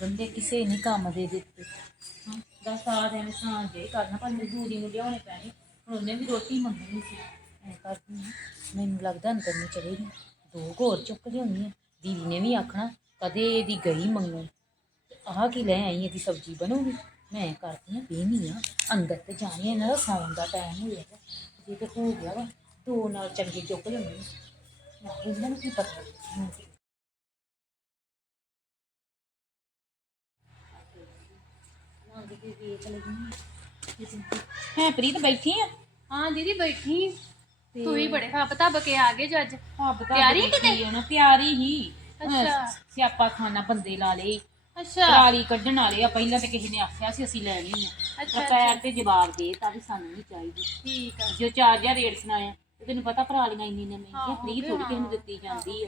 ਗੰਡੇ ਕਿਸੇ ਨਹੀਂ ਕੰਮ ਦੇ ਦਿੱਤੇ। ਹਾਂ, ਦਸ ਆ ਸਾਂ ਜੇ ਕਰਨਾ ਪਰ ਮਜ਼ਦੂਰੀ ਨੂੰ ਲਿਆਉਣੇ ਪੈਣੇ। ਹੁਣ ਉਹਨੇ ਵੀ ਰੋਟੀ ਮੰਗਣੀ ਸੀ। ਐ ਕਰਦੀ ਮੈਨੂੰ ਲੱਗਦਾ ਅੰਦਰ ਨੂੰ ਚਲੇ ਗਈ ਦੋ ਕੁ ਚੁੱਕ ਲਿਆਉਣੀ ਆ। ਦੀਦੀ ਨੇ ਵੀ ਆਖਣਾ, ਕਦੇ ਇਹਦੀ ਗਈ ਮੰਗਣ। ਆਹ ਕੀ ਲੈ ਆਈ, ਇਹਦੀ ਸਬਜ਼ੀ ਬਣੂਗੀ? ਮੈਂ ਕਰਦੀ ਹਾਂ ਬੇਨੀ ਆ। ਅੰਦਰ ਤੇ ਜਾਣੀ ਇਹਨਾਂ ਦਾ ਸੌਣ ਦਾ ਟਾਈਮ ਹੋ ਗਿਆ। ਜੇ ਤੇ ਹੋ ਗਿਆ ਵਾ, ਦੋ ਨਾਲ ਚੰਗੇ ਚੁੱਕ ਲੈਂਦੇ ਨਾ ਇਹਨਾਂ ਨੂੰ ਕੀ ਪਤਾ? ਹੈ ਪ੍ਰੀਤ ਬੈਠੀ ਆ। ਹਾਂ ਦੀਦੀ ਬੈਠੀ। ਤੂੰ ਵੀ ਬੜੇ ਹੱਬ ਤੱਬ ਕੇ ਆ ਗਏ ਜੋ ਅੱਜ। ਹੱਬ ਤਿਆਰੀ ਕਿਤੇ? ਉਹਨਾਂ ਤਿਆਰੀ ਹੀ। ਅੱਛਾ। ਸਿਆਪਾ ਖਾਣਾ ਬੰਦੇ ਲਾ ਲਏ। ਅੱਛਾ। ਪਰਾਲੀ ਕੱਢਣ ਵਾਲੇ ਆ ਪਹਿਲਾਂ ਤੇ ਕਿਸੇ ਨੇ ਆਖਿਆ ਸੀ ਅਸੀਂ ਲੈਣੀ ਆ। ਅੱਛਾ, ਪਰ ਤੇ ਜਵਾਬ ਦੇ ਤਾਂ ਵੀ ਸਾਨੂੰ ਨਹੀਂ ਚਾਹੀਦੀ। ਠੀਕ ਆ। ਜੋ 4000 ਰੇਟ ਸੁਣਾਇਆ ਤੇ ਤੈਨੂੰ ਪਤਾ ਪਰਾਲੀਆਂ ਇੰਨੀ ਨੇ ਮਹਿੰਗੀਆਂ ਹਾਂ, ਫ੍ਰੀ ਥੋੜੀ ਕਿਸੇ ਨੂੰ ਦਿੱਤੀ ਜਾਂਦੀ ਆ।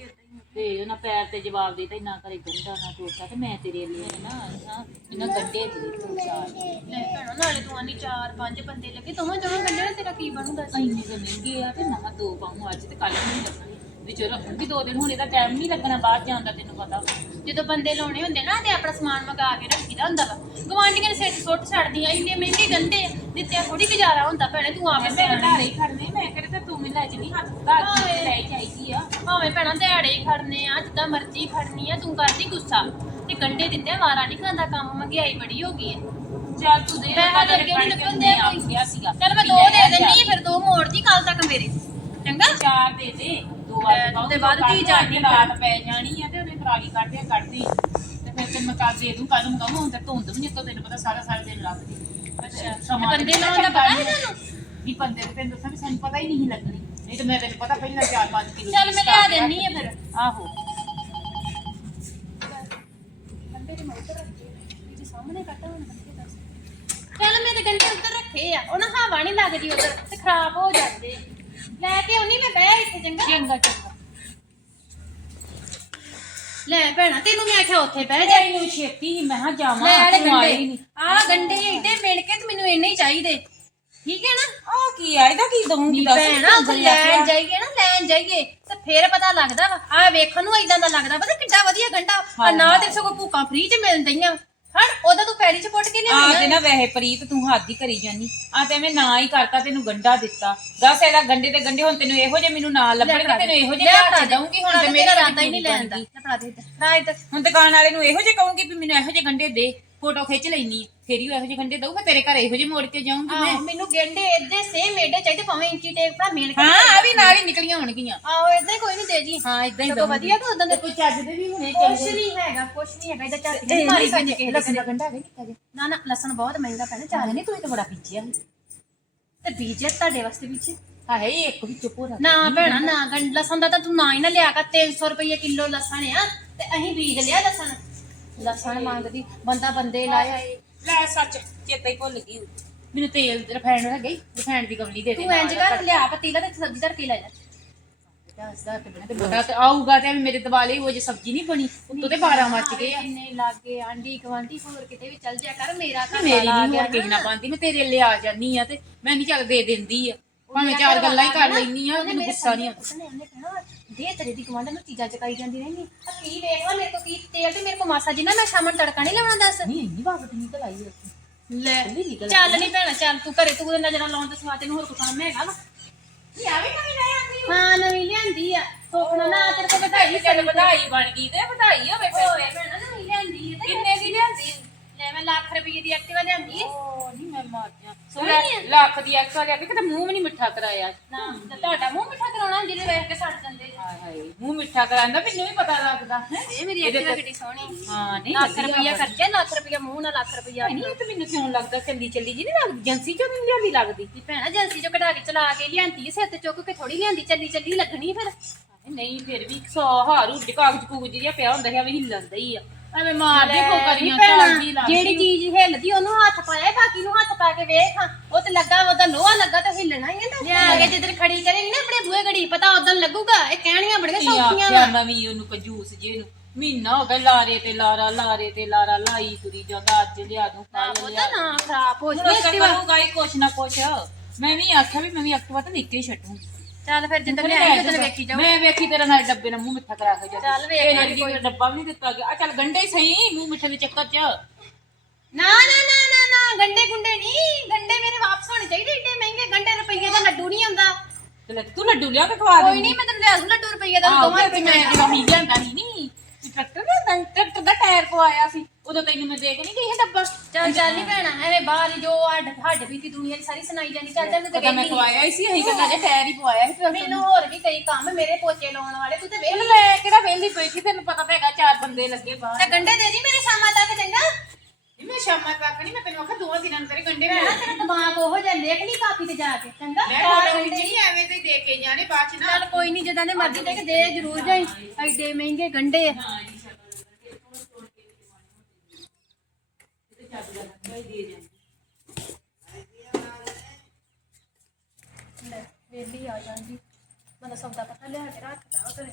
ਤੇ ਉਹਨਾਂ ਪੈਰ ਤੇ ਜਵਾਬ ਦੇ ਤਾਂ ਇੰਨਾ ਕਰੇ ਗੰਡਾ ਨਾ ਟੋਟਾ ਤੇ ਮੈਂ ਤੇਰੇ ਲਈ ਨਾ ਨਾ ਇਹਨਾਂ ਗੰਡੇ ਦੇ ਤੂੰ ਚਾਰ। ਲੈ ਭੈਣਾ ਨਾਲੇ ਤੂੰ ਆਨੀ ਚਾਰ ਪੰਜ ਬੰਦੇ ਲੱਗੇ ਦੋਵਾਂ ਜਮਾਂ ਗੰਢੇ ਤੇਰਾ ਕੀ ਬਣੂਗਾ ਇੰਨੇ ਤਾਂ ਮਹਿੰਗੇ ਆ ਤੇ ਨਾ ਦੋ ਪਾਉਂ ਅੱਜ ਤੇ ਕੱਲ ਨਹੀਂ ਲੱਗਣੇ ਵੀ ਚਲੋ ਹੁਣ ਵੀ ਦੋ ਦਿਨ ਹੁਣ ਇਹਦਾ ਟਾਈਮ ਨਹੀਂ ਲੱਗਣਾ ਬਾਹਰ ਜਾਣ ਦਾ ਤੈਨੂੰ ਪਤਾ। ਜਦੋਂ ਬੰਦੇ ਲਾਉਣੇ ਹੁੰਦੇ ਨਾ ਤੇ ਆਪਣਾ ਸਮਾਨ ਮੰਗਾ ਕੇ ਰੱਖੀਦਾ ਹੁੰਦਾ ਵਾ। ਗਵਾਂਢੀਆਂ ਨੇ ਸਿਰ 'ਚ ਸੁੱਟ ਛੱਡਦੀਆਂ ਇੰਨੇ ਮਹਿੰਗੇ ਗੰਢੇ ਆ, ਦਿੱਤਿਆਂ ਥੋੜੀ ਗੁਜ਼ਾਰਾ ਹੁੰਦਾ ਭੈਣੇ ਤੂੰ ਆ ਕੇ ਮੈਂ ਸਿਆਣੀ। ਘਰੇ ਹੀ ਖੜਨੇ ਮੈਂ ਕਿਹੜੇ ਤੇ ਤੂੰ ਮੈਨੂੰ ਲੈ ਚਲੀ ਹੱਥ ਦਾ ਲੈ ਚਾਹੀਦੀ ਆ। ਭਾਵੇਂ ਭੈਣਾ ਦਿਹਾੜੇ ਹੀ ਖੜਨੇ ਆ ਜਿੱਦਾਂ ਮਰਜ਼ੀ ਖੜਨੀ ਆ ਤੂੰ ਕਰਦੀ ਗੁੱਸਾ। ਤੇ ਗੰਢੇ ਦਿੱਤੇ ਵਾਰਾ ਨਹੀਂ ਖਾਂਦਾ ਕੰਮ ਮਹਿੰਗਾਈ ਬੜੀ ਹੋ ਗਈ ਹੈ ਚੱਲ ਤੂੰ ਦੇ ਮੈਂ ਹਜੇ ਅੱਗੇ ਨਹੀਂ ਲੱਗਣ ਆ ਗਿਆ ਸੀਗਾ ਚੱਲ ਮੈਂ ਦੋ ਦੇ ਦਿੰਨੀ ਫਿਰ ਦੋ ਮੋੜ ਦੀ ਕੱਲ ਤੱਕ ਮੇਰੇ। ਚੰਗਾ? ਚਾਰ ਦੇ ਦੇ ਦੋ ਲੈ, ਵਾਰ ਉਹਦੇ ਬਾਅਦ ਕੀ ਜਾਣੀ ਰਾਤ ਪੈ ਜਾਣੀ ਆ ਤੇ ਪਰਾਲੀ ਕੱਢਿਆ ਕੱਢਦੀ। ਤੇ ਫਿਰ ਤੈਨੂੰ ਮੈਂ ਕੱਲ ਦੇ ਦੂੰ ਕੱਲ ਨੂੰ ਕਹੂੰ ਹੁਣ ਤੇ ਧੁੰਦ ਵੀ ਨਿਕਲ ਤੈਨੂੰ ਪਤਾ ਸਾਰਾ ਸਾਰਾ ਦਿਨ ਲੱਗਦੀ ਅੱਛਾ ਬੰਦੇ ਲਾਉਣ ਦਾ ਪਤਾ ਹੈ ਤੁਹਾਨੂੰ ਵੀ ਬੰਦੇ ਤੇ ਤੈਨੂੰ ਦੱਸਾਂ ਵੀ ਸਾਨੂੰ ਪਤਾ ਹੀ ਨਹੀਂ ਲੱਗਣੀ। ਨਹੀਂ ਤੇ ਮੈਂ ਤੈਨੂੰ ਪਤਾ ਪਹਿਲਾਂ 4-5 ਕਿਲੋ ਚੱਲ ਮੈਂ ਲਿਆ ਦਿੰਨੀ ਆ ਫਿਰ। ਆਹੋ। ਬੰਦੇ ਦੇ ਮੋਟਰ ਰੱਖੇ ਇਹਦੇ ਸਾਹਮਣੇ ਕੱਟਾ ਹੁਣ ਬੰਦੇ ਦੱਸ। ਚੱਲ ਮੈਂ ਤੇ ਗੰਡੇ ਉੱਧਰ ਰੱਖੇ ਆ ਉਹਨਾਂ ਹਵਾ ਨਹੀਂ ਲੱਗਦੀ ਉਧਰ ਤੇ ਖਰਾਬ ਹੋ ਜਾਂਦੇ। ਲੈ ਕੇ ਆਉਣੀ ਮੈਂ ਬਹਿ ਇੱਥੇ ਚੰਗਾ। ਚੰਗਾ ਚੰਗਾ। ਲੈ ਭੈਣਾ ਤੈਨੂੰ ਮੈਂ ਆਖਿਆ ਉੱਥੇ ਬਹਿ ਜਾ। ਤੈਨੂੰ ਛੇਤੀ ਮੈਂ ਹਾਂ ਜਾਵਾਂ ਲੈ ਆਲੇ ਤੂੰ ਆਈ ਗੰਡੇ ਆ ਗੰਡੇ ਏਡੇ ਮਿਲ ਕੇ ਤੇ ਮੈਨੂੰ ਇੰਨੇ ਹੀ ਚਾਹੀਦੇ। ਠੀਕ ਹੈ ਨਾ? ਆ ਕੀ ਆ ਇਹਦਾ ਕੀ ਦਊਂਗੀ ਨੀ ਭੈਣਾ ਉੱਥੇ ਲੈਣ ਜਾਈਏ ਨਾ ਲੈਣ ਜਾਈਏ ਤੇ ਫੇਰ ਪਤਾ ਲੱਗਦਾ ਵਾ। ਆ ਵੇਖਣ ਨੂੰ ਇਦਾਂ ਦਾ ਲੱਗਦਾ ਪਤਾ ਕਿੱਡਾ ਵਧੀਆ ਗੰਡਾ। ਆ ਨਾ ਤੇ ਸਗੋਂ ਭੂਕਾਂ ਫ੍ਰੀ ਚ ਮਿਲ ਦਈਆਂ ਹਣ ਉਹਦਾ ਤੂੰ ਪੈੜੀ ਚ ਪੁੱਟ ਕੇ ਆ ਤੇ ਨਾ ਵੈਸੇ ਪ੍ਰੀਤ ਤੂੰ ਹੱਦ ਹੀ ਕਰੀ ਜਾਨੀ। ਆ ਤੇ ਮੈਂ ਨਾ ਹੀ ਕਰਤਾ ਤੈਨੂੰ ਗੰਡਾ ਦਿੱਤਾ। ਦੱਸ ਇਹਦਾ ਗੰਡੇ ਤੇ ਗੰਡੇ ਹੁਣ ਤੈਨੂੰ ਇਹੋ ਜਿਹੇ ਮੈਨੂੰ ਨਾ ਲੱਭਣਗੇ ਤੈਨੂੰ ਇਹੋ ਜਿਹੇ ਲਿਆ ਕੇ ਦਊਂਗੀ ਹੁਣ ਤੇ ਮੇਰਾ ਰਾਤਾ ਹੀ ਨਹੀਂ ਲੈਣ ਦਾ। ਹੁਣ ਦੁਕਾਨ ਵਾਲੇ ਨੂੰ ਇਹੋ ਜਿਹੇ ਕਹੂੰਗੀ ਵੀ ਮੈਨੂੰ ਇਹੋ ਜਿਹੇ ਗੰਡੇ ਦੇ। ਫੋਟੋ ਖਿੱਚ ਲੈਣੀ ਫੇਰ ਉਹ ਇਹੋ ਜਿਹੇ ਗੰਡੇ ਦਊਗਾ ਤੇਰੇ ਘਰ ਇਹੋ ਜਿਹੇ ਮੋੜ ਕੇ ਜਾਊਂਗੀ ਮੈਂ। ਆਹੋ ਮੈਨੂੰ ਗੰਡੇ ਏਡੇ ਸੇਮ ਏਡੇ ਚਾਹੀਦੇ ਭਾਵੇਂ ਇੰਚੀ ਟੇਪ ਮਿਲ ਕੇ ਹਾਂ ਆ ਵੀ ਨਾਲ ਹੀ ਨਿਕਲੀਆਂ ਹੋਣਗੀਆਂ। ਆਹੋ ਹੀ ਕੋਈ ਨਹੀਂ ਦੇ ਜੀ। ਹਾਂ ਇਦਾਂ ਹੀ ਸਗੋਂ ਵਧੀਆ ਤੂੰ ਉਦਾਂ ਦੇ ਕੋਈ ਚੱਜ ਦੇ ਵੀ ਹੁਣੇ ਕੁਛ ਨਹੀਂ ਹੈਗਾ ਕੁਛ ਨਹੀਂ ਹੈਗਾ ਇਹਦਾ ਝੱਟ ਨਹੀਂ ਮਾਰੀ ਸੱਜ ਕੇ ਲਸਣ ਦਾ ਗੰਡਾ ਹੈਗਾ ਨਿੱਕਾ ਜਿਹਾ ਨਾ ਨਾ ਲਸਣ ਬਹੁਤ ਮਹਿੰਗਾ ਪੈਣਾ ਚਾਹ ਨਹੀਂ ਤੂੰ ਇਹ ਤਾਂ ਬੜਾ ਪੀਚਿਆ ਤੇ ਬੀਜ ਤੁਹਾਡੇ ਵਾਸਤੇ ਵਿੱਚ ਹਾਂ ਹੈ ਇੱਕ ਵੀ ਚੁੱਪ ਹੋ ਨਾ ਭੈਣਾ ਨਾ ਗੰਡ ਲਸਣ ਦਾ ਤਾਂ ਤੂੰ ਨਾ ਹੀ ਨਾ ਲਿਆ ਕਰ 300 ਰੁਪਏ ਕਿਲੋ ਲਸਣ ਆ। ਤੇ ਅਸੀਂ ਬੀਜ ਲਿਆ ਲਸਣ। ਲਸਣ ਮੰਗਦੀ ਬੰਦਾ ਬੰਦੇ ਲਾਇਆ ਲੈ ਸੱਚ ਚੇਤਾ ਹੀ ਭੁੱਲ ਗਈ ਮੈਨੂੰ ਤੇਲ ਰਿਫਾਈਂਡ ਹੈਗਾ ਹੀ ਰਿਫਾਈਂਡ ਦੀ ਗਮਲੀ ਦੇ ਦੇ ਤੂੰ ਇੰਜ ਕਰ ਲਿਆ ਪਤੀਲਾ ਤੇ ਸਬਜ਼ੀ ਧਰ ਕੇ ਲੈ ਜਾ। ਦੱਸਦਾ ਤੇ ਬਣਾ ਤੇ ਬੜਾ ਤੇ ਆਊਗਾ ਤੇ ਮੇਰੇ ਦਿਵਾਲੇ ਉਹ ਜੇ ਸਬਜ਼ੀ ਨਹੀਂ ਬਣੀ ਉੱਤੋਂ ਤੇ 12 ਮੱਚ ਗਏ ਆ। ਇੰਨੇ ਲਾਗੇ ਆਂਢੀ ਗਵਾਂਢੀ ਹੋਰ ਕਿਤੇ ਵੀ ਚੱਲ ਜਾ ਕਰ ਮੇਰਾ ਘਰ ਮੇਰੀ ਨਹੀਂ ਹੋਰ ਕਿਸੇ ਨਾਲ ਪਾਉਂਦੀ ਮੈਂ ਤੇਰੇ ਲਈ ਆ ਜਾਨੀ ਆ ਤੇ ਮੈਂ ਨਹੀਂ ਚੱਲ ਦੇ ਦਿੰਦੀ ਆ। ਭਾਵੇਂ ਚਾਰ ਗੱਲਾਂ ਹੀ ਕਰ ਲੈਣੀ ਆ ਮੈਨੂੰ ਗੁੱਸਾ ਨਹੀਂ ਆਉਂਦਾ। ਦੇ ਤੇਰੇ ਦੀ ਗਵਾਂਢ ਨੂੰ ਚੀਜ਼ਾਂ ਚਕਾਈ ਜਾਂਦੀ ਰਹਿੰਦੀ। ਆ ਕੀ ਵੇਖ ਲਾ ਮੇਰੇ ਕੋ ਕੀ ਤੇਲ ਤੇ ਮੇਰੇ ਕੋ ਮਾਸਾ ਜਿੰਨਾ ਮੈਂ ਸ਼ਾਮਾਂ ਨੂੰ ਤੜਕਾ ਨਹੀਂ ਲਾਉਣਾ ਦੱਸ। ਨਹੀਂ ਇੰਨੀ ਬਾਬਤ ਨਿਕਲ ਆਈ ਉੱਥੇ। ਲੈ ਚੱਲ ਨਹੀਂ ਭੈਣਾ ਚੱਲ ਤੂੰ ਘਰੇ ਤੂੰ ਨਜ਼ਰਾਂ ਲਾਉਣ ਤੇ ਸਵਾ ਤੈਨੂੰ ਹੋਰ ਕੋਈ ਕੰਮ ਹੈਗਾ ਵਾ। ਨਹੀਂ ਆਵੇ ਨਵੀਂ ਲੈ ਆਂਦੀ ਹਾਂ ਨਵੀਂ ਲਿਆਂਦੀ ਆ। ਸੋਖਣਾ ਨਾ ਤੇਰੇ ਕੋ ਵਧਾਈ ਤੇਰੇ ਵਧਾਈ ਬਣ ਗਈ ਤੇ ਵਧਾਈ ਹੋਵੇ ਫਿਰ ਹੋਏ ਭੈਣਾ ਨਵੀਂ ਲਿਆਂਦੀ ਆ ਤੇ ਕਿੰਨੇ ਦੀ ਲਿਆਂਦੀ? ਲੈ ਮੈਂ ਲੱਖ ਰੁਪਏ ਦੀ ਐਕਟਿਵਾ ਲਿਆਂਦੀ ਆ। ਓ ਨਹੀਂ ਮੈਂ ਮਾਰ ਸੋਹਣੀ ਲੱਖ ਦੀ ਐਕਸਾ ਲਿਆ ਕੇ ਕਿਤੇ ਮੂੰਹ ਵੀ ਨਹੀਂ ਮਿੱਠਾ ਕਰਾਇਆ। ਨਾ ਤੁਹਾਡਾ ਮੂੰਹ ਮਿੱਠਾ ਕਰਾਉਣਾ ਜਿਹਦੇ ਵੇਖ ਕੇ ਸੜ ਜਾਂਦੇ ਹਾਏ ਮੂੰਹ ਮਿੱਠਾ ਕਰਾਂਦਾ ਮੈਨੂੰ ਵੀ ਪਤਾ ਲੱਗਦਾ ਹੈ? ਇਹ ਮੇਰੀ ਐਕਟਿਵਾ ਕਿੱਡੀ ਸੋਹਣੀ ਹਾਂ ਨਹੀਂ ਲੱਖ ਰੁਪਇਆ ਖਰਚਿਆ ਲੱਖ ਰੁਪਇਆ ਮੂੰਹ ਨਾਲ ਲੱਖ ਰੁਪਇਆ ਨਹੀਂ ਇਹ ਤਾਂ ਮੈਨੂੰ ਕਿਉਂ ਲੱਗਦਾ ਚੱਲੀ ਚੱਲੀ ਜੀ ਨਹੀਂ ਲੱਗਦੀ ਏਜੰਸੀ ਚੋਂ ਨਹੀਂ ਲਿਆਂਦੀ ਲੱਗਦੀ? ਦੀ ਭੈਣਾ ਏਜੰਸੀ ਚੋਂ ਕਢਾ ਕੇ ਚਲਾ ਕੇ ਲਿਆਂਦੀ ਸਿਰ ਤੇ ਚੁੱਕ ਕੇ ਥੋੜੀ ਲਿਆਂਦੀ ਚੱਲੀ ਚੱਲੀ ਲੱਗਣੀ ਫਿਰ। ਨਹੀਂ ਫਿਰ ਵੀ 100 ਹਾਰੂ ਕਾਗਜ਼ ਕੂਗਜ਼ ਜਿਹਾ ਪਿਆ ਹੁੰਦਾ ਹੈ ਵੀ ਹਿੱਲਦਾ ਹੀ ਆ। ਐਵੇਂ ਮਾਰ ਦੇ ਕੋ ਕਰੀਆਂ ਚੱਲਦੀ ਲੱਗਦੀ ਜਿਹੜੀ ਚੀਜ਼ ਹਿੱਲਦੀ ਉਹਨੂੰ ਹੱਥ ਪਾਇਆ ਬਾਕੀ ਨੂੰ ਹੱਥ ਪਾ ਕੇ ਵੇਖ ਹਾਂ। ਉਹ ਤੇ ਲੱਗਾ ਉਹਦਾ ਲੋਹਾ ਲੱਗਾ ਤਾਂ ਹਿੱਲਣਾ ਹੀ ਹੈ ਲਿਆ ਕੇ ਜਿੱਦਣ ਖੜੀ ਕਰੇਗੀ ਨਾ ਆਪਣੇ ਬੂਹੇ ਗੜੀ ਪਤਾ ਉਦੋਂ ਲੱਗੂਗਾ ਇਹ ਕਹਿਣੀਆਂ ਬੜੀਆਂ ਕੀ ਸੌਖੀਆਂ ਆਖਿਆ ਵਾ। ਮੈਂ ਵੀ ਉਹਨੂੰ ਕੰਜੂਸ ਜੇ ਨੂੰ। ਮਹੀਨਾ ਹੋ ਗਿਆ ਲਾਰੇ ਤੇ ਲਾਰਾ ਲਾਰੇ ਤੇ ਲਾਰਾ ਲਾਈ ਤੁਰੀ ਜਾਂਦਾ ਅੱਜ ਲਿਆ ਦੂੰ ਕੱਲ ਲਿਆ ਉਹਦਾ ਨਾ ਖਰਾਬ ਹੋ ਹੁਣ ਜਾਵੇ ਉਸ ਕਰੂਗਾ ਹੀ ਕੁਛ ਨਾ ਕੁਛ। ਮੈਂ ਵੀ ਆਖਿਆ ਵੀ ਮੈਂ ਵੀ ਐਕਟਿਵਾ ਤਾਂ ਨਿੱਕੇ ਛੱਡੂ ਚੱਲ ਫਿਰ ਜਿੱਦਾਂ ਲਿਆਈ ਉਦੋਂ ਵੇਖੀ ਜਾਓ ਮੈਂ ਵੇਖੀ ਤੇਰੇ ਨਾਲ ਡੱਬੇ ਨਾਲ ਮੂੰਹ ਮਿੱਠਾ ਕਰਾ ਕੇ ਜਾ। ਚੱਲ ਵੇਖ ਲਾਂਗੇ ਕੋਈ ਡੱਬਾ ਵੀ ਨਹੀਂ ਦਿੱਤਾ ਗਿਆ। ਆ ਚੱਲ ਗੰਡੇ ਹੀ ਸਹੀ ਮੂੰਹ ਮਿੱਠੇ ਦੇ ਚੱਕਰ 'ਚ। ਨਾ ਨਾ ਨਾ ਨਾ ਨਾ ਗੰਡੇ ਗੁੰਡੇ ਨਹੀਂ ਗੰਡੇ ਮੇਰੇ ਵਾਪਸ ਹੋਣੇ ਚਾਹੀਦੇ ਏਡੇ ਮਹਿੰਗੇ ਗੰਡੇ ਰੁਪਈਏ ਦਾ ਲੱਡੂ ਨਹੀਂ ਆਉਂਦਾ। ਤੇ ਲੈ ਤੂੰ ਲੱਡੂ ਲਿਆ ਕੇ ਖਵਾ ਕੋਈ ਦੇ ਨਹੀਂ ਮੈਂ ਤੈਨੂੰ ਲਿਆ ਦੂੰ ਲੱਡੂ ਰੁਪਈਏ ਦਾ ਦੋਵਾਂ ਤੇ ਮੈਂ ਜਿਹੜਾ ਹੀ ਲਿਆਂਦਾ ਨਹੀਂ ਨਹੀਂ ਟਰੈਕਟਰ ਲਿਆਂਦਾ ਸੀ, ਟਰੈਕਟਰ ਦਾ ਟਾਇਰ ਪਵਾਇਆ ਸੀ। ਉਦੋਂ ਤੈਨੂੰ ਮੈਂ ਦੇਖ ਨਹੀਂ ਗਈ ਇਹ ਡੱਬਾ ਚੱਲ ਚੱਲ ਨਹੀਂ ਭੈਣਾ ਐਵੇਂ ਬਾਹਰ ਹੀ ਜੋ ਹੱਡ ਹੱਡ ਬੀਤੀ ਦੁਨੀਆ ਦੀ ਸਾਰੀ ਸੁਣਾਈ ਜਾਂਦੀ। ਚੱਲ ਤੈਨੂੰ ਤੇ ਪਤਾ ਮੈਂ ਹੀ ਸੀ ਅਸੀਂ ਕਹਿੰਦਾ ਜੇ ਟਾਇਰ ਹੀ ਪਵਾਇਆ ਸੀ ਟਰੈਕਟਰ ਮੈਨੂੰ ਹੋਰ ਵੀ ਕਈ ਕੰਮ ਮੇਰੇ ਪੋਚੇ ਲਾਉਣ ਵਾਲੇ ਤੂੰ ਤੇ ਵੇਖ ਲੈ ਕਿਹੜਾ ਵੇਲੀ ਪਈ ਸੀ ਤੈਨੂੰ ਪਤਾ ਤਾਂ ਹੈਗਾ ਚਾਰ ਬੰਦੇ ਲੱਗੇ ਬਾਹਰ। ਤੇ ਗੰਡੇ ਦੇ ਦੀ ਮੇਰੇ ਸ਼ਾਮਾਂ ਤੱਕ ਨਹੀਂ ਮੈਂ ਸ਼ਾਮਾਂ ਤੱਕ ਨਹੀਂ ਮੈਂ ਤੈਨੂੰ ਆਖਿਆ ਦੋਵਾਂ ਦਿਨਾਂ ਨੂੰ ਤੇਰੇ ਗੰਡੇ ਭੈਣਾ ਤੇਰਾ ਦਿਮਾਗ ਉਹੋ ਜਿਹਾ ਲਿਖ ਨਹੀਂ ਕਾਪੀ ਤੇ ਜਾ ਕੇ ਚੰਗਾ? ਮੈਂ ਗੰਢੇ। ਨਹੀਂ ਐਵੇਂ ਤੇ ਦੇ ਕੇ ਜਾਣੇ ਬਾਅਦ ਚ ਨਾ। ਚੱਲ ਕੋਈ ਨਹੀਂ ਜਦਾਂ ਦੇ ਮਰਜ਼ੀ ਕੇ ਦੇ ਜ਼ਰੂਰ ਜਾਈ। ਐਡੇ ਮਹਿੰਗੇ ਗੰਡੇ ਆ। ਵੇਲੀ ਆ ਜਾਂਦੀ। ਮਨ ਸੌਦਾ ਪਤਾ ਲਿਆ ਕੇ ਰੱਖਦਾ ਉਹਦੇ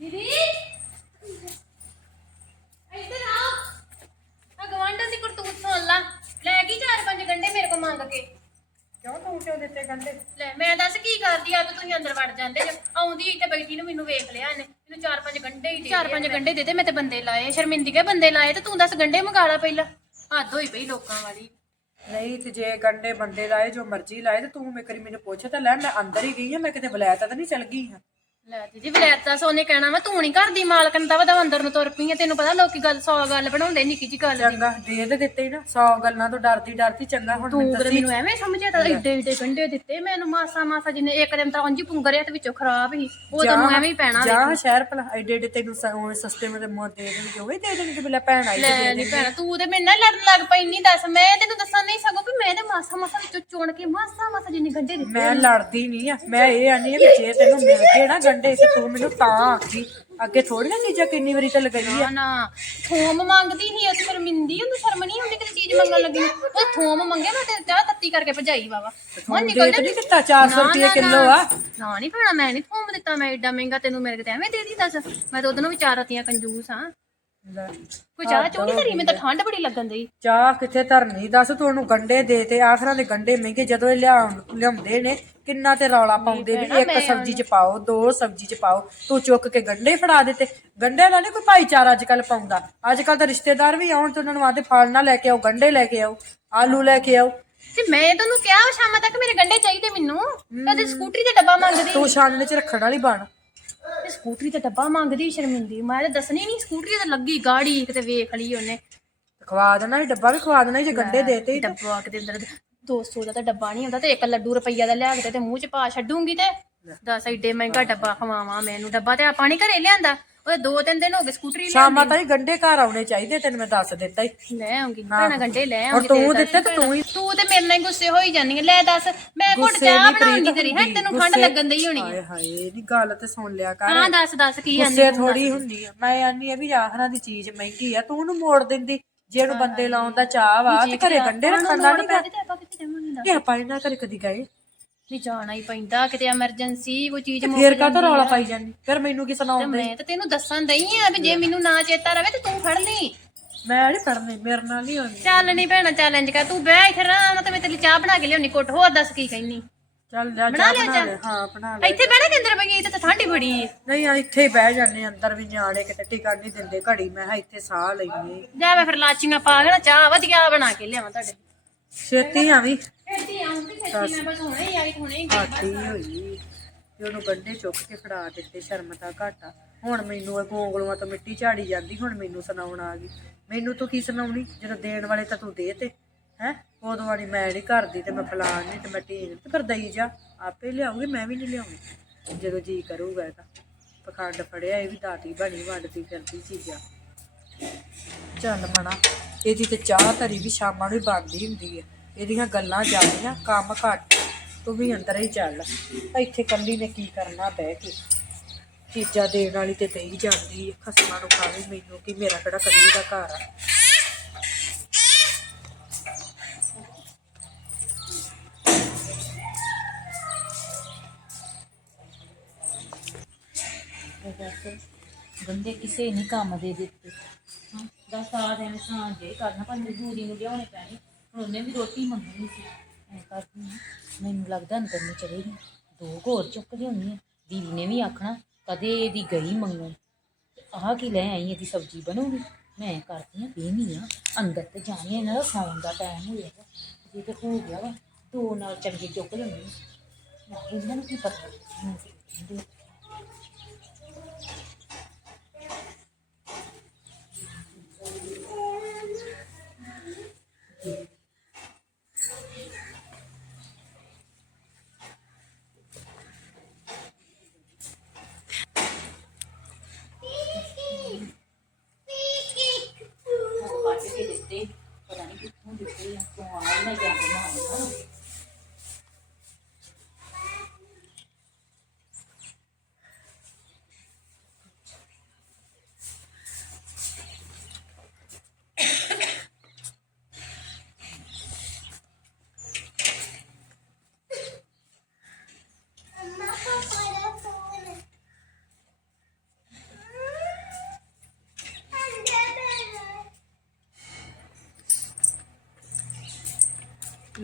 ਦੀਦੀ ਇੱਧਰ ਆ ਆ ਗਵਾਂਢ ਸੀ ਕਰਤੂਤ ਸੁਣ ਲਾ ਲੈ ਗਈ ਚਾਰ ਪੰਜ ਗੰਡੇ ਮੇਰੇ ਕੋਲ ਮੰਗ ਕੇ ਕਿਉਂ ਤੂੰ ਕਿਉਂ ਦਿੱਤੇ ਗੰਡੇ? ਲੈ ਮੈਂ ਦੱਸ ਕੀ ਕਰਦੀ ਆ ਤੇ ਤੁਸੀਂ ਅੰਦਰ ਵੜ ਜਾਂਦੇ ਜੇ। ਆਉਂਦੀ ਇੱਥੇ ਬੈਠੀ ਨੂੰ ਮੈਨੂੰ ਵੇਖ ਲਿਆ ਇਹਨੇ। ਮੈਨੂੰ ਚਾਰ ਪੰਜ ਗੰਡੇ ਹੀ ਦੇ ਚਾਰ ਪੰਜ ਗੰਡੇ ਦੇ ਦੇ ਮੈਂ ਤੇ ਬੰਦੇ ਲਾਏ। ਸ਼ਰਮਿੰਦਗੀ ਬੰਦੇ ਲਾਏ? ਤੇ ਤੂੰ ਦੱਸ ਗੰਡੇ ਮੰਗਾ ਲਾ ਪਹਿਲਾਂ। ਹੱਦ ਹੋਈ ਪਈ ਲੋਕਾਂ ਵਾਲੀ। ਨਹੀਂ ਤੇ ਜੇ ਗੰਡੇ ਬੰਦੇ ਲਾਏ ਜੋ ਮਰਜ਼ੀ ਲਾਏ ਤੇ ਤੂੰ ਮੇਰੀ ਮੈਨੂੰ ਪੁੱਛ ਤਾਂ ਲੈ ਮੈਂ ਅੰਦਰ ਹੀ ਗਈ ਆ ਮੈਂ ਕਿਤੇ ਬੁਲਾਇਆ ਤਾਂ ਨਹੀਂ ਚਲ ਗਈ ਹਾਂ। ਲੈ ਦੀਦੀ ਵਲੈਤਾ ਸੋਨੇ ਕਹਿਣਾ ਵਾ ਤੂੰ ਨਹੀਂ ਘਰ ਦੀ ਮਾਲਕਨ ਦਾ ਵਦਾ ਅੰਦਰ ਨੂੰ ਤੁਰ ਪਈ ਆ ਤੈਨੂੰ ਪਤਾ ਲੋਕੀ ਗੱਲ ਸੌ ਗੱਲ ਬਣਾਉਂਦੇ ਨਿੱਕੀ ਜੀ ਗੱਲ ਦੀ। ਚੰਗਾ ਦੇ ਤੇ ਦਿੱਤੇ ਨਾ 100 ਗੱਲਾਂ ਤੋਂ ਡਰਦੀ ਡਰਦੀ ਚੰਗਾ ਹੁਣ ਤੂੰ ਦੱਸੀ। ਮੈਨੂੰ ਐਵੇਂ ਸਮਝਿਆ ਤਾਂ ਏਡੇ ਏਡੇ ਗੰਡੇ ਦਿੱਤੇ ਮੈਨੂੰ ਮਾਸਾ ਮਾਸਾ ਜਿੰਨੇ ਇੱਕ ਦਿਨ ਤਾਂ ਉਂਝ ਪੁੰਗਰਿਆ ਤੇ ਵਿੱਚੋਂ ਖਰਾਬ ਹੀ ਉਹ ਤੈਨੂੰ ਐਵੇਂ ਹੀ ਪੈਣਾ ਜਾ ਸ਼ਹਿਰ ਭਲਾ ਐਡੇ ਐਡੇ ਤੈਨੂੰ ਸਸਤੇ ਮੇ ਮੋ ਦੇ ਦੇਣਗੇ ਉਹ ਦੇ ਦੇਣਗੇ ਬਿਲਾ ਭੈਣ ਆਈ ਲੈ ਦੇ ਨਹੀਂ ਭੈਣਾ ਤੂੰ ਤੇ ਮੇਰੇ ਨਾਲ ਲੜਨ ਲੱਗ ਪਈ ਨਹੀਂ ਦੱਸ ਮੈਂ ਤੈਨੂੰ ਦੱਸਾਂ ਨਹੀਂ ਸਕੋ ਵੀ ਮੈਂ ਤੇ ਮਾਸਾ ਮਾਸਾ ਵਿੱਚੋਂ ਚੁਣ ਕੇ ਮਾਸਾ ਮਾਸਾ ਜਿੰਨੇ ਗੰਡੇ ਦਿੱਤੇ ਮੈਂ ਲੜਦੀ ਨਹੀਂ ਆ ਮੈਂ ਇਹ ਆਨੀ ਆ ਜੇ ਤੈਨੂੰ ਮਿਲ ਗਏ ਨਾ ਗੰਡੇ ਤੇ ਤੂੰ ਮੈਨੂੰ ਤਾਂ ਆਖੀ। ਅੱਗੇ ਥੋੜੀਆਂ ਚੀਜ਼ਾਂ ਕਿੰਨੀ ਵਾਰੀ ਤਾਂ ਲਗਾਈ ਆ। ਨਾ ਨਾ। ਥੋਮ ਮੰਗਦੀ ਸੀ ਉਹ ਸ਼ਰਮਿੰਦੀ ਉਹਨੂੰ ਸ਼ਰਮ ਨਹੀਂ ਹੁੰਦੀ ਕਿ ਚੀਜ਼ ਮੰਗਣ ਲੱਗੀ ਨੂੰ। ਉਹ ਥੋਮ ਮੰਗੇ ਮੈਂ ਤੇ ਚਾਹ ਤੱਤੀ ਕਰਕੇ ਭਜਾਈ ਵਾਵਾ। ਮਨ ਦੇ ਤੇ ਨਹੀਂ ਦਿੱਤਾ 400 ਰੁਪਏ ਕਿਲੋ ਆ। ਨਾ ਨਹੀਂ ਭੈਣਾ ਮੈਂ ਨਹੀਂ ਥੋਮ ਦਿੱਤਾ ਮੈਂ ਏਡਾ ਮਹਿੰਗਾ ਤੈਨੂੰ ਮੇਰੇ ਤੇ ਐਵੇਂ ਦੇ ਦੀ ਦੱਸ ਮੈਂ ਤਾਂ ਉਹਦੋਂ ਵੀ ਚਾਰ ਰਤੀਆਂ ਕੰਜੂਸ ਹਾਂ ਲੈ। ਕੋਈ ਚਾਹ ਚੋਣੀ ਕਰੀ ਮੈਨੂੰ ਤਾਂ ਠੰਡ ਬੜੀ ਲੱਗਣ ਦੀ ਚਾਹ ਕਿੱਥੇ ਧਰਨੀ? ਦੱਸ ਤੂੰ ਉਹਨੂੰ ਗੰਡੇ ਦੇ ਤੇ ਆਖਰਾਂ ਦੇ ਗੰਡੇ ਮਹਿੰਗੇ ਜਦੋਂ ਇਹ ਲਿਆਉਣ ਲਿਆਉਂਦੇ ਨੇ ਕਿੰਨਾ ਤੇ ਰੌਲਾ ਪਾਉਂਦੇ ਵੀ ਇੱਕ ਸਬਜ਼ੀ ਚ ਪਾਓ ਦੋ ਸਬਜ਼ੀ ਚ ਪਾਓ। ਤੂੰ ਚੁੱਕ ਕੇ ਗੰਡੇ ਫੜਾ ਦਿੱਤੇ। ਗੰਡੇ ਨਾਲ ਨਹੀਂ ਕੋਈ ਭਾਈਚਾਰਾ ਅੱਜ ਕੱਲ ਪਾਉਂਦਾ। ਅੱਜ ਕੱਲ ਤਾਂ ਰਿਸ਼ਤੇਦਾਰ ਵੀ ਆਉਣ ਤੇ ਉਹਨਾਂ ਨੂੰ ਆਦੇ ਫਲ ਨਾ ਲੈ ਕੇ ਆਓ ਗੰਡੇ ਲੈ ਕੇ ਆਓ ਆਲੂ ਲੈ ਕੇ ਆਓ। ਤੇ ਮੈਂ ਤੈਨੂੰ ਕਿਹਾ ਸ਼ਾਮਾਂ ਤੱਕ ਮੇਰੇ ਗੰਡੇ ਚਾਹੀਦੇ ਮੈਨੂੰ। ਕਦੇ ਸਕੂਟਰੀ ਦਾ ਡੱਬਾ ਮੰਗਦੀ। ਤੂੰ ਛਾਨਣੇ ਚ ਰੱਖਣ ਵਾਲੀ ਬਣ। ਤੇ ਸਕੂਟਰੀ ਦਾ ਡੱਬਾ ਮੰਗਦੀ ਸ਼ਰਮਿੰਦੀ। ਮੈਂ ਤਾਂ ਦੱਸਣੀ ਨਹੀਂ ਸਕੂਟਰੀ ਤੇ ਲੱਗੀ ਗਾੜੀ ਕਿਤੇ ਵੇਖ ਲਈ ਉਹਨੇ। ਖਵਾ ਦੇਣਾ ਸੀ ਡੱਬਾ ਵੀ ਖਵਾ ਦੇਣਾ ਸੀ ਜੇ ਗੰਡੇ ਦੇਤੇ ਡੱਬਾ ਕਿਤੇ ਅੰਦਰ 200 ਦਾ ਤਾਂ ਡੱਬਾ ਨਹੀਂ ਹੁੰਦਾ ਤੇ ਇੱਕ ਲੱਡੂ ਰੁਪਈਆ ਦਾ ਲਿਆ ਕੇ ਤੇ ਮੂੰਹ 'ਚ ਪਾ ਛੱਡੂੰਗੀ ਤੇ। ਦੱਸ ਏਡੇ ਮਹਿੰਗਾ ਡੱਬਾ ਖਵਾਵਾਂ ਮੈਨੂੰ ਡੱਬਾ ਤੇ ਆਪਾਂ ਨਹੀਂ ਘਰੇ ਲਿਆਂਦਾ। ਉਹ ਦੋ ਤਿੰਨ ਦਿਨ ਹੋ ਗਏ ਸਕੂਟਰੀ ਸ਼ਾਮਾਂ ਤਾਈਂ ਗੰਡੇ ਘਰ ਆਉਣੇ ਚਾਹੀਦੇ ਤੈਨੂੰ ਮੈਂ ਦੱਸ ਦਿੱਤਾ ਹੀ। ਲੈ ਆਉਂਗੀ ਭੈਣਾ ਗੰਡੇ ਲੈ ਔਰ ਆਉਂਗੀ ਤੂੰ ਦਿੱਤੇ ਤੇ ਤੂੰ ਹੀ। ਤੂੰ ਤੇ ਮੇਰੇ ਨਾਲ ਗੁੱਸੇ ਹੋਈ ਜਾਂਦੀ ਹੈ। ਲੈ ਦੱਸ ਮੈਂ ਘੁੱਟ ਚਾਹ ਪ੍ਰੀਤ ਤੇਰੀ ਹੈ? ਤੈਨੂੰ ਗੁੱਸੇ- ਲੱਗਣ ਦੀ ਹੋਣੀ ਹੈ ਹਾਏ ਹਾਏ ਨਹੀਂ ਗੱਲ ਤੇ ਸੁਣ ਲਿਆ ਕਰ। ਹਾਂ ਦੱਸ ਦੱਸ ਕੀ ਆਂਦੀ ਗੁੱਸੇ ਥੋੜੀ ਹੁੰਦੀ ਆ। ਮੈਂ ਆਨੀ ਆ ਵੀ ਆਖਰਾਂ ਦੀ ਚੀਜ਼ ਮਹਿੰਗੀ ਆ ਤੂੰ ਉਹਨੂੰ ਮੋੜ ਦਿੰਦੀ। ਜੇ ਉਹਨੂੰ ਬੰਦੇ ਲਾਉਣ ਦਾ ਚਾਹ ਵਾ ਤੇ ਘਰੇ ਗੰਡੇ ਰੱਖਣ ਦਾ ਨਹੀਂ ਆਪਾਂ ਕਿੱਥੇ ਜਾਵਾਂਗੇ ਆਪਾਂ ਇਹਨਾਂ ਘਰੇ ਕਦੀ ਗਏ? ਨਹੀਂ ਜਾਣਾ ਹੀ ਪੈਂਦਾ ਕਿਤੇ ਐਮਰਜੈਂਸੀ ਕੋਈ ਚੀਜ਼ ਮੁੱਕ ਫੇਰ ਕਾ ਤਾਂ ਰੌਲਾ ਪਾਈ ਜਾਂਦੀ? ਫਿਰ ਮੈਨੂੰ ਕੀ ਤੇ ਸੁਣਾਉਂਦੇ ਮੈਂ ਤਾਂ ਤੈਨੂੰ ਦੱਸਣ ਦਈ ਆ ਵੀ ਜੇ ਮੈਨੂੰ ਨਾ ਚੇਤਾ ਰਵੇ ਤੇ ਤੂੰ ਫੜ ਲਈ। ਮੈਂ ਨਹੀਂ ਪੜਨੇ ਮੇਰੇ ਨਾਲ ਨਹੀਂ ਹੋਣੀ। ਚੱਲ ਨਹੀਂ ਭੈਣਾ ਚੈਲੰਜ ਕਰ ਤੂੰ ਬਹਿ ਇੱਥੇ ਆਰਾਮ ਨਾਲ ਤੇ ਮੈਂ ਤੇਰੀ ਚਾਹ ਬਣਾ ਕੇ ਲਿਆਉਣੀ ਕੁੱਟ ਹੋਰ ਦੱਸ ਕੀ ਕਹਿਨੀ ਚੱਲ ਜਾ ਬਣਾ ਲਿਆ ਚਾਹ? ਹਾਂ ਬਣਾ ਲੈ ਇੱਥੇ ਬਹਿਣਾ ਕਿੰਦਰ ਪਈ ਇੱਥੇ ਤਾਂ ਠੰਡੀ ਬੜੀ ਨਹੀਂ ਆ ਇੱਥੇ ਹੀ ਬਹਿ ਜਾਂਦੇ ਅੰਦਰ ਵੀ ਨਿਆਣੇ ਕਿਤੇ ਟਿਕਣ ਨਹੀਂ ਦਿੰਦੇ ਘੜੀ। ਮੈਂ ਕਿਹਾ ਇੱਥੇ ਸਾਹ ਲਈਏ ਜਾ ਮੈਂ ਫਿਰ ਲਾਚੀਆਂ ਪਾ ਕੇ ਨਾ ਚਾਹ ਵਧੀਆ ਬਣਾ ਕੇ ਲਿਆਵਾਂ ਤੁਹਾਡੇ। ਛੇਤੀ ਆਵੀਂ ਛੇਤੀ ਆਉਂਦੀ ਛੇਤੀ ਮੈਂ ਬਸ ਹੁਣੇ ਹੀ ਆਈ ਹੁਣੇ ਹੀ ਗਈ ਆਤੀ ਹੋਈ ਤੇ ਉਹਨੂੰ ਗੰਢੇ ਚੁੱਕ ਕੇ ਫੜਾ ਦਿੱਤੇ ਸ਼ਰਮ ਦਾ ਘਾਟਾ ਹੁਣ ਮੈਨੂੰ ਇਹ ਗੋਂਗਲੂਆਂ ਤੋਂ ਮਿੱਟੀ ਝਾੜੀ ਜਾਂਦੀ ਹੁਣ ਮੈਨੂੰ ਸੁਣਾਉਣ ਆ ਗਈ। ਮੈਨੂੰ ਤੂੰ ਕੀ ਸੁਣਾਉਣੀ? ਜਦੋਂ ਦੇਣ ਵਾਲੇ ਤਾਂ ਤੂੰ ਦੇ ਤੇ ਹੈ? ਉਦੋਂ ਵਾਲੀ ਮੈਂ ਨਹੀਂ ਕਰਦੀ ਤੇ ਮੈਂ ਫਲਾਣ ਨਹੀਂ ਤੇ ਮੈਂ ਢੀਂਗ ਤੇ ਫਿਰ ਦਈ ਜਾ। ਆਪੇ ਲਿਆਉਂਗੀ ਮੈਂ ਵੀ ਨਹੀਂ ਲਿਆਉਣੀ। ਜਦੋਂ ਜੀ ਕਰੂਗਾ ਤਾਂ। ਪਖੰਡ ਫੜਿਆ ਇਹ ਵੀ ਦਾਤੀ ਬਣੀ ਵੰਡਦੀ ਫਿਰਦੀ ਚੀਜ਼ਾਂ। ਚੱਲ ਮਣਾ ਇਹਦੀ ਤੇ ਚਾਹ ਧਰੀ ਵੀ ਸ਼ਾਮਾਂ ਨੂੰ ਹੀ ਬਣਦੀ ਹੁੰਦੀ ਹੈ ਇਹਦੀਆਂ ਗੱਲਾਂ ਜ਼ਿਆਦੀਆਂ ਕੰਮ ਘੱਟ, ਤੂੰ ਵੀ ਅੰਦਰ ਹੀ ਚੱਲ। ਇੱਥੇ ਕੱਲੀ ਨੇ ਕੀ ਕਰਨਾ ਬਹਿ ਕੇ? ਚੀਜ਼ਾਂ ਦੇਣ ਵਾਲੀ ਤੇ ਦੇਈ ਜਾਂਦੀ ਹੈ ਖਸਮਾਂ ਨੂੰ ਖਾਵੇ ਮੈਨੂੰ ਕਿ ਮੇਰਾ ਕਿਹੜਾ ਕੱਲੀ ਦਾ ਘਰ ਆ? ਗੰਦੇ ਕਿਸੇ ਨਹੀਂ ਕੰਮ ਦੇ ਦਿੱਤੇ। ਹਾਂ ਦਸ ਆ ਦਿਨ ਸਾਂਝੇ ਕਰਨਾ ਪਰ ਮਜ਼ਦੂਰੀ ਨੂੰ ਲਿਆਉਣੇ ਪੈਣੇ ਹੁਣ ਉਹਨੇ ਵੀ ਰੋਟੀ ਮੰਗਣੀ ਸੀ। ਐ ਕਰਦੀ ਹਾਂ, ਮੈਨੂੰ ਲੱਗਦਾ ਅੰਦਰ ਨੂੰ ਚਲੇ ਦੋ ਕੁ ਹੋਰ ਚੁੱਕ ਲਿਆਉਣੀ ਆ। ਦੀਦੀ ਨੇ ਵੀ ਆਖਣਾ ਕਦੇ ਇਹਦੀ ਗਈ ਮੰਗਣ। ਆਹ ਕੀ ਲੈ ਆਈ ਇਹਦੀ ਸਬਜ਼ੀ ਬਣੂਗੀ? ਮੈਂ ਕਰਦੀ ਆ ਬੇਨੀ ਆ। ਅੰਦਰ ਤੇ ਜਾਣੇ ਇਹਨਾਂ ਦਾ ਸੌਣ ਦਾ ਟਾਈਮ ਹੋ ਜਾਏਗਾ ਜੇ ਤੇ ਹੋ ਗਿਆ ਵਾ ਦੋ ਨਾਲ ਚੰਗੇ ਚੁੱਕ ਲਿਆਉਣੀ ਆ। ਇਹਨਾਂ ਨੂੰ ਕੀ ਪਤਾ? ਮੈਨੂੰ ਕੀ ਕਹਿੰਦੇ ਆ। ਉਹ ਕੱਟ ਕੇ ਦਿੱਤੇ ਪਤਾ ਨਹੀਂ ਕਿੱਥੋਂ ਦਿੱਤੇ ਆ ਤੂੰ ਆ ਹੀ ਨਾ ਜਾਂਦੇ ਨਾ ਆਉਣਾ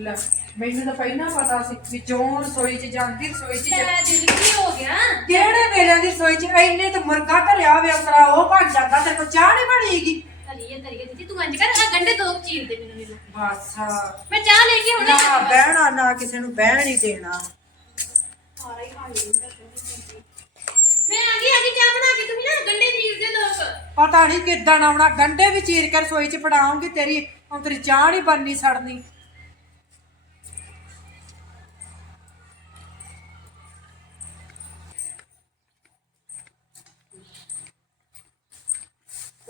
ਲੈ ਮੈਨੂੰ ਤਾਂ ਪਹਿਲਾਂ ਪਤਾ ਸੀ ਵੀ ਜੋਂ ਰਸੋਈ 'ਚ ਜਾਂਦੀ ਰਸੋਈ 'ਚ ਜਾ- ਲੈ ਦੀਦੀ ਕੀ ਹੋ ਗਿਆ। ਕਿਹੜੇ ਵੇਲੇ ਦੀ ਰਸੋਈ 'ਚ? ਇੰਨੇ ਤਾਂ ਮੁਰਗਾ ਘਰਿਆ ਹੋਇਆ ਅੰਤਰਾ ਉਹ ਬਣ ਜਾਂਦਾ ਤੇ ਕੋ ਚਾਹ ਨਹੀਂ ਬਣੇਗੀ। ਤਲੀਏ ਤਲੀਏ ਦੀਦੀ ਤੂੰ ਇੰਜ ਕਰ ਆ ਗੰਡੇ ਦੋ ਕੁ ਚੀਰ ਦੇ ਮੈਨੂੰ ਮੈਨੂੰ ਬਸ। ਮੈਂ ਚਾਹ ਲੈ ਕੇ ਹੁਣੇ ਨਾ ਬਹਿਣਾ ਨਾ ਕਿਸੇ ਨੂੰ ਬਹਿਣ ਹੀ ਦੇਣਾ। ਸਾਰਾ ਹੀ ਖਾ ਲਿਆ ਮੈਂ ਆ ਗਈ ਆ ਗਈ ਚਾਹ ਬਣਾ ਕੇ ਤੁਸੀਂ ਨਾ ਗੰਡੇ ਚੀਰ ਦੇ ਦੋ ਕੁ। ਪਤਾ ਨਹੀਂ ਕਿੱਦਾਂ ਆਉਣਾ ਗੰਡੇ ਵੀ ਚੀਰ ਕੇ ਰਸੋਈ 'ਚ ਫੜਾਉਂਗੀ ਤੇਰੀ ਅੰਤਰੀ ਚਾਹ ਨਹੀਂ ਬਣਨੀ ਸੜਨੀ।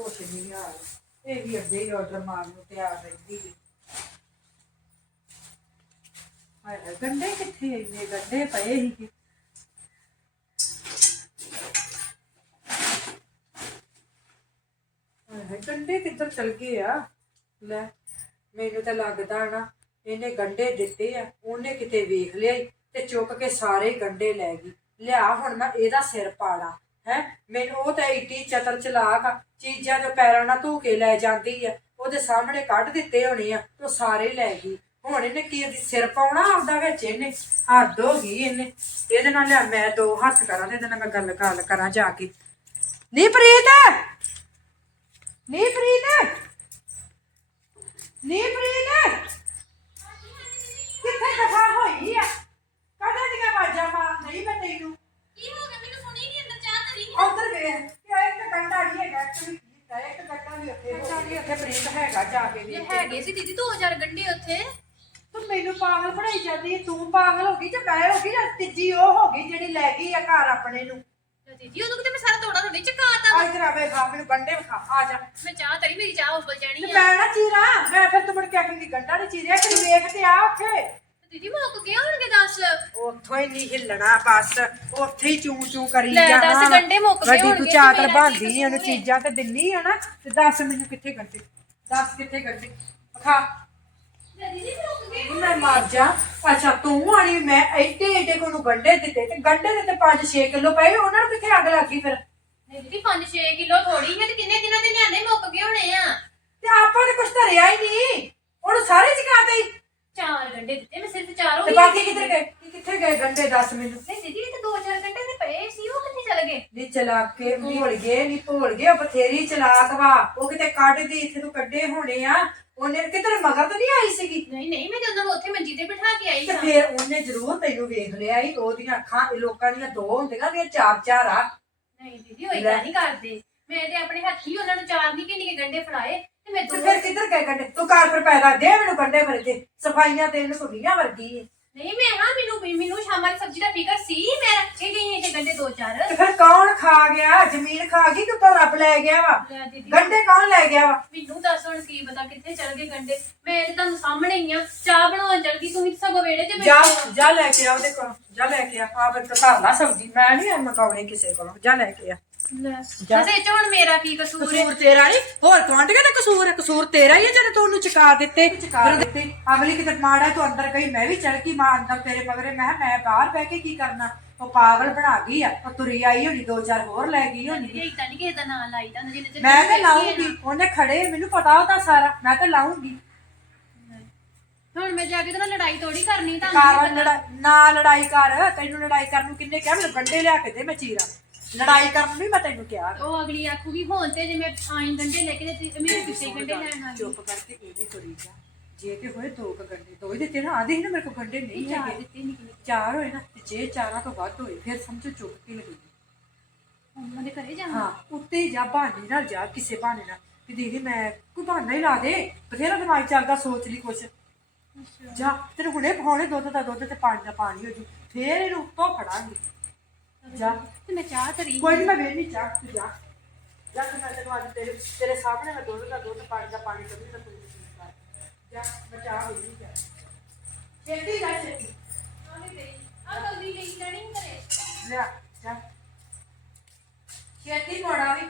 ਕੁਛ ਨਹੀਂ ਯਾਰ, ਇਹ ਵੀ ਅੱਗੇ ਹੀ ਆਰਡਰ ਮਾਰਨ ਨੂੰ ਤਿਆਰ ਰਹਿੰਦੀ ਹੈ ਹਾਏ, ਗੰਡੇ ਕਿੱਥੇ ਇੰਨੇ? ਗੰਡੇ ਪਏ ਸੀ ਹਾਏ, ਗੰਡੇ ਕਿੱਧਰ ਚਲ ਗਏ ਆ? ਲੈ, ਮੈਨੂੰ ਤਾਂ ਲੱਗਦਾ ਨਾ, ਇਹਨੇ ਗੰਡੇ ਦਿੱਤੇ ਆ, ਉਹਨੇ ਕਿਤੇ ਵੇਖ ਲਿਆ ਤੇ ਚੁੱਕ ਕੇ ਸਾਰੇ ਗੰਡੇ ਲੈ ਗਈ। ਲਿਆ ਹੁਣ ਮੈਂ, ਇਹਦਾ ਸਿਰ ਪਾੜਾ। ਹੈ? ਮੈਨੂੰ ਉਹ ਤਾਂ ਈਟੀ ਚਤਰ ਚਲਾਕ ਆ, ਚੀਜ਼ਾਂ ਦੇ ਪੈਰਾਂ ਨਾਲ ਧੂ ਕੇ ਲੈ ਜਾਂਦੀ ਆ, ਉਹਦੇ ਸਾਹਮਣੇ ਕੱਢ ਦਿੱਤੇ ਹੋਣੇ ਆ ਉਹ ਸਾਰੇ ਲੈ ਗਈ। ਹੁਣ ਇਹਨੇ ਕੀ ਇਹਦੀ ਸਿਰ ਪਾਉਣਾ ਆਉਂਦਾ ਵਿੱਚ ਇਹਨੇ? ਹੱਦ ਹੋ ਗਈ ਇਹਨੇ। ਇਹਦੇ ਨਾਲ ਲਿਆ, ਮੈਂ ਦੋ ਹੱਥ ਕਰਾਂ ਤੇ ਇਹਦੇ ਨਾਲ ਮੈਂ ਗੱਲ ਗੱਲ ਕਰਾਂ ਜਾ ਕੇ। ਨੀ ਪ੍ਰੀਤ ਨੀ ਪ੍ਰੀਤ ਨੀ ਪ੍ਰੀਤ ਕਿੱਥੇ ਦਫਾ ਹੋਈ ਆ? ਕਦੇ ਦੀਆਂ ਬਾਜਾਂ ਮਾਰ ਨਹੀਂ ਮੈਂ ਤੈਨੂੰ ਕੀ ਹੋ ਗਿਆ ਮੈਨੂੰ ਸੁਣੀ ਨਹੀਂ ਅੰਦਰ ਚਾਹ ਤਲੀ ਉਧਰ ਵੇਖ ਕਿ ਇੱਕ ਗੰਡਾ ਨਹੀਂ ਹੈਗਾ ਵੀ ਕੀਤਾ ਇੱਕ ਗੰਡਾ ਵੀ ਉੱਥੇ ਗੰਡਾ ਵੀ ਉੱਥੇ ਪ੍ਰੀਤ ਹੈਗਾ ਜਾ ਕੇ ਵੀ ਇਹ ਹੈਗੇ ਸੀ ਦੀਦੀ 2000 ਗੰਡੇ ਉੱਥੇ। ਤੂੰ ਮੈਨੂੰ ਪਾਗਲ ਬਣਾਈ ਜਾਂਦੀ ਹੈ, ਤੂੰ ਪਾਗਲ ਹੋ ਗਈ ਤੇ ਮੈਂ ਹੋ ਗਈ ਜਾਂ ਤੀਜੀ ਉਹ ਹੋ ਗਈ ਜਿਹੜੀ ਲੈ ਗਈ ਆ ਘਰ ਆਪਣੇ ਨੂੰ। ਤੇ ਦੀਦੀ ਉਦੋਂ ਕਿਤੇ ਮੈਂ ਸਾਰਾ ਤੋੜਾ ਥੋੜੀ ਚਕਾਤਾ ਆ ਇਧਰ ਆਵੇ ਖਾ ਮੈਨੂੰ ਗੰਡੇ ਖਾ ਆ ਜਾ। ਮੈਂ ਚਾਹ ਤਰੀ ਮੇਰੀ ਚਾਹ ਉਬਲ ਤੇ ਜਾਣੀ ਆ। ਮੈਂ ਨਾ ਚੀਰਾ ਮੈਂ ਫਿਰ ਤੂੰ ਮੁੜ ਕੇ ਆਖੀ ਗੰਡਾ ਨਹੀਂ ਚੀਰਿਆ ਕਿ ਵੇਖ ਤੇ ਆ ਉੱਥੇ। ਦੀਦੀ ਮੁੱਕ ਦੱਸ? ਉੱਥੋਂ ਹੀ ਨਹੀਂ ਹਿੱਲਣਾ ਬਸ ਉੱਥੇ ਹੀ ਚੂੰ ਚੂੰ ਕਰੀ ਲੈ ਜਾਣਾ ਦੱਸ ਗੰਢੇ ਮੁੱਕ ਗਏ ਵੱਡੀ ਤੂੰ ਹੋਣਗੇ ਚਾਕਰ ਤੇ ਮੇਰਾ ਕੀ ਬਣਦੀ ਉਹਨੂੰ ਕਸੂਰ ਹੈ? ਚੀਜ਼ਾਂ ਤੇ ਦਿੰਨੀ ਆ ਨਾ ਤੇ ਦੱਸ ਮੈਨੂੰ ਕਿੱਥੇ ਗੰਢੇ ਦੱਸ ਕਿੱਥੇ ਗੰਢੇ ਖਾ ਲੈ ਦੀਦੀ ਮੁੱਕ ਗਏ ਮੈਂ ਮਰ ਜਾ। ਅੱਛਾ ਤੂੰ ਆਣੀ ਮੈਂ ਐਡੇ ਐਡੇ ਕੋ ਨੂੰ ਦਿੱਤੇ ਤੇ ਦੇ ਤੇ 5-6 ਕਿਲੋ ਪਏ ਉਹਨਾਂ ਨੂੰ ਕਿੱਥੇ ਅੱਗ ਲੱਗੀ ਫਿਰ? ਨਹੀਂ ਦੀਦੀ 5-6 ਕਿਲੋ ਥੋੜੀ ਹੈ ਤੇ ਕਿੰਨੇ ਦਿਨਾਂ ਦੇ ਲਿਆਂਦੇ ਮੁੱਕ ਗਏ ਹੋਣੇ ਆ? ਤੇ ਆਪਾਂ ਨੇ ਕੁਛ ਧਰਿਆ ਹੀ ਨਹੀਂ ਉਹਨੂੰ ਸਾਰੇ ਹੀ ਚਾਰ ਗੰਡੇ ਦਿੱਤੇ ਮੈਂ ਸਿਰਫ ਚਾਰ ਹੋ ਤੇ ਬਾਕੀ ਕਿੱਧਰ ਗਏ? ਕੀ ਕਿੱਥੇ ਗਏ ਗੰਢੇ? ਦੱਸ ਮੈਨੂੰ। ਨਹੀਂ ਦੀਦੀ ਇਹ ਤਾਂ ਦੋ ਚਾਰ ਘੰਟੇ ਦੇ ਪਏ ਸੀ ਉਹ ਕਿੱਥੇ ਚਲੇ ਗਏ? ਨੀ ਚਲਾ ਕੇ ਭੁੱਲ ਗਏ ਨੀ ਭੁੱਲ ਗਏ ਉਹ ਬਥੇਰੀ ਚਲਾਕ ਵਾ। ਉਹ ਕਿਤੇ ਕੱਢਦੀ ਇੱਥੇ ਤੋਂ ਕੱਢੇ ਹੋਣੇ ਆ। ਉਹਨੇ ਕਿਤੇ ਮਗਰ ਤਾਂ ਨਹੀਂ ਆਈ ਸੀਗੀ? ਨਹੀਂ ਨਹੀਂ ਮੈਂ ਜਦੋਂ ਉੱਥੇ ਮੰਜੀ ਤੇ ਬਿਠਾ ਕੇ ਆਈ ਤੇ ਸਾਂ। ਫਿਰ ਉਹਨੇ ਜ਼ਰੂਰ ਤੈਨੂੰ ਵੇਖ ਲਿਆ ਈ ਉਹਦੀਆਂ ਅੱਖਾਂ ਇਹ ਲੋਕਾਂ ਦੀਆਂ ਦੋ ਹੁੰਦੀਆਂ ਦੀਆਂ ਚਾਰ ਚਾਰ ਆ। ਨਹੀਂ ਦੀਦੀ ਉਹ ਏਦਾਂ ਨਹੀਂ ਕਰਦੇ। ਮੈਂ ਤੇ ਆਪਣੇ ਹੱਥੀ ਉਹਨਾਂ ਨੂੰ ਚਾਰ ਨਿੱਕੇ ਨਿੱਕੇ ਗੰਡੇ ਫੜਾਏ। ਤੇ ਮੈਂ ਤੇ ਫਿਰ ਕਿੱਧਰ ਗਏ ਕੰਡੇ ਤੂੰ ਕਾਰ ਪਰ ਪੈਦਾ ਦੇ ਮੈਨੂੰ ਕੰਡੇ ਮਰੇ ਤੇ ਸਫਾਈਆਂ ਤੇ ਇਹਨੂੰ ਸੁਣੀਆਂ ਵਰਗੀ ਏ। ਨਹੀਂ ਮੈਂ ਹਾਂ ਮੈਨੂੰ ਮੈਨੂੰ ਸ਼ਾਮਾਂ ਦੀ ਸਬਜ਼ੀ ਦਾ ਫਿਕਰ ਸੀ। ਮੈਂ ਰੱਖੇ ਗਈ ਇਹ ਗੰਡੇ ਦੋ ਚਾਰ। ਤੇ ਫਿਰ ਕੌਣ ਖਾ ਗਿਆ? ਜ਼ਮੀਨ ਖਾ ਗਈ ਕਿ ਤੋ ਰੱਬ ਲੈ ਗਿਆ ਵਾ? ਲੈ ਦੀਦੀ। ਗੰਡੇ ਕੌਣ ਲੈ ਗਿਆ ਵਾ? ਮੈਨੂੰ ਦੱਸ ਹੁਣ ਕੀ ਪਤਾ ਕਿੱਥੇ ਚਲ ਗਏ ਗੰਡੇ ਮੈਂ ਤੇ ਤੁਹਾਨੂੰ ਸਾਹਮਣੇ ਹੀ ਆ। ਚਾਹ ਬਣਾਉਣ ਚਲ ਗਈ ਤੁਸੀਂ ਸਭ ਵੇੜੇ 'ਚ ਜਾ ਬੈਠੇ ਹੋ। ਜਾ ਲੈ ਕੇ ਆ ਉਹਦੇ ਕੋਲ। ਜਾ ਲੈ ਕੇ ਆ। ਆ ਫਿਰ ਘਰ ਦਾ ਸਬਜ਼ੀ। ਮੈਂ ਨਹੀਂ ਮਕਾਉਣੀ ਕਿਸੇ ਕੋਲੋਂ। ਜਾ ਲੈ ਕੇ ਆ। ਲੈ। 'ਚ ਹੁਣ ਮੇਰਾ ਕੀ ਕਸੂਰ ਹੈ? ਕਸੂਰ ਤੇਰਾ ਨਹੀਂ ਹੋਰ ਕੌਂਡੀਆਂ ਦਾ ਕਸੂਰ ਹੈ? ਕਸੂਰ ਤੇਰਾ ਹੀ ਹੈ ਜਦੋਂ ਤੂੰ ਉਹਨੂੰ ਚਕਾ ਦਿੱਤੇ। ਚਕਾ ਦਿੱਤੇ। ਅਗਲੀ ਕਿਤੇ ਮਾੜਾ ਤੂੰ ਅੰਦਰ ਗਈ ਮੈਂ ਵੀ ਚੜ ਗਈ ਮਾਂ ਅੰਦਰ ਤੇਰੇ ਮਗਰੇ। ਮੈਂ ਕਿਹਾ ਮੈਂ ਬਾਹਰ ਬਹਿ ਕੇ ਕੀ ਕਰਨਾ? ਉਹ ਪਾਗਲ ਬਣਾ ਗਈ ਆ। ਉਹ ਤੁਰੀ ਆਈ ਹੋਣੀ ਦੋ ਚਾਰ ਹੋਰ ਲੈ ਗਈ ਹੋਣੀ। ਇਹ ਇਦਾਂ ਨਹੀਂ ਕਿਸੇ ਦਾ ਨਾਂ ਲਾਈਦਾ ਜਿੰਨੇ ਚਿਰ ਮੈਂ ਤਾਂ ਲਾਉਂਗੀ ਉਹਨੇ ਖੜੇ ਮੈਨੂੰ ਪਤਾ ਉਹਦਾ ਸਾਰਾ। ਮੈਂ ਤਾਂ ਲਾਉਂਗੀ ਹੁਣ ਮੈਂ ਜਾ ਕੇ ਤੇ ਲੜਾਈ ਥੋੜੀ ਕਰਨੀ ਲੜਾ- ਨਾ ਲੜਾਈ ਕਰ। ਤੈਨੂੰ ਲੜਾਈ ਕਰਨ ਨੂੰ ਕਿੰਨੇ ਕਿਹਾ ਮੈਨੂੰ ਗੰਡੇ ਲਿਆ ਕੇ ਦੇ ਮੈਂ ਚੀਰਾ। ਲੜਾਈ ਕਰਨ ਨੂੰ ਨਹੀਂ ਮੈਂ ਤੈਨੂੰ ਕਿਹਾ। ਉਹ ਅਗਲੀ ਆਖੂਗੀ ਹੁਣ ਤੇ ਜੇ ਮੈਂ ਆਈ ਗੰਡੇ ਲੈ ਕੇ ਤੇ ਮੇਰੇ ਪਿੱਛੇ ਗੰਡੇ ਲੈਣ ਆ ਚੁੱਪ ਕਰਕੇ ਇਹ ਨਹੀਂ ਤੁਰੀ ਜਾ। ਜੇ ਤੇ ਹੋਏ ਦੋ ਕੁ ਗੰਡੇ ਦੋ ਹੀ ਦਿੱਤੇ ਨਾ ਆਦੇ ਸੀ ਨਾ ਮੇਰੇ ਕੋਲ ਗੰਡੇ ਨਹੀਂ ਚਾਰ ਹੈਗੇ। ਦਿੱਤੇ ਨਿਕਲੇ ਚਾਰ ਹੋਏ ਨਾ ਤੇ ਜੇ ਚਾਰਾਂ ਤੋਂ ਵੱਧ ਹੋਏ ਫਿਰ ਸਮਝੋ ਚੁੱਕ ਕੇ ਲੱਗੀ ਉਹਨਾਂ ਦੇ ਘਰੇ ਜਾਣਾ? ਹਾਂ ਉੱਤੇ ਹੀ ਜਾ ਬਹਾਨੇ ਨਾਲ ਜਾ ਕਿਸੇ ਬਹਾਨੇ ਨਾਲ। ਕਿ ਦੀਦੀ ਮੈਂ ਕੋਈ ਬਹਾਨਾ ਹੀ ਲਾ ਦੇ ਬਥੇਰਾ ਦਿਮਾਗ ਚੱਲਦਾ ਸੋਚ ਲਈ ਕੁਛ। ਜਾ ਤੈਨੂੰ ਹੁਣੇ ਪਾਉਣੇ ਦੁੱਧ ਦਾ ਦੁੱਧ ਤੇ ਪਾਣੀ ਦਾ ਪਾਣੀ ਹੋ ਜੂ ਫੇਰ ਇਹਨੂੰ ਉੱਤੋਂ ਫੜਾਂਗੇ ਜਾ। ਤੇ ਮੈਂ ਚਾਹ ਧਰੀ ਕੋਈ ਨੀ, ਮੈਂ ਵੇਹਨੀ ਜਾ ਤੂੰ ਜਾ। ਜਾ ਕੇ ਮੈਂ ਤੈਨੂੰ ਅੱਜ ਤੇਰੇ ਤੇਰੇ ਸਾਹਮਣੇ ਮੈਂ ਦੁੱਧ ਦਾ ਦੁੱਧ ਪਾਣੀ ਦਾ ਪਾਣੀ ਕਰੀ ਨਾ ਤੂੰ ਕੁਛ ਨੀ ਕਰ। ਜਾ ਮੈਂ ਚਾਹ ਵੇਹਨੀ ਜਾ ਛੇਤੀ ਜਾ ਛੇਤੀ। ਆਹ ਵੀ ਗਈ ਆਹ ਕੱਲੀ ਗਈ ਟ੍ਰੇਨਿੰਗ ਕਰੇ ਲਿਆ ਜਾ। ਛੇਤੀ ਮੋੜਾ ਵੀ।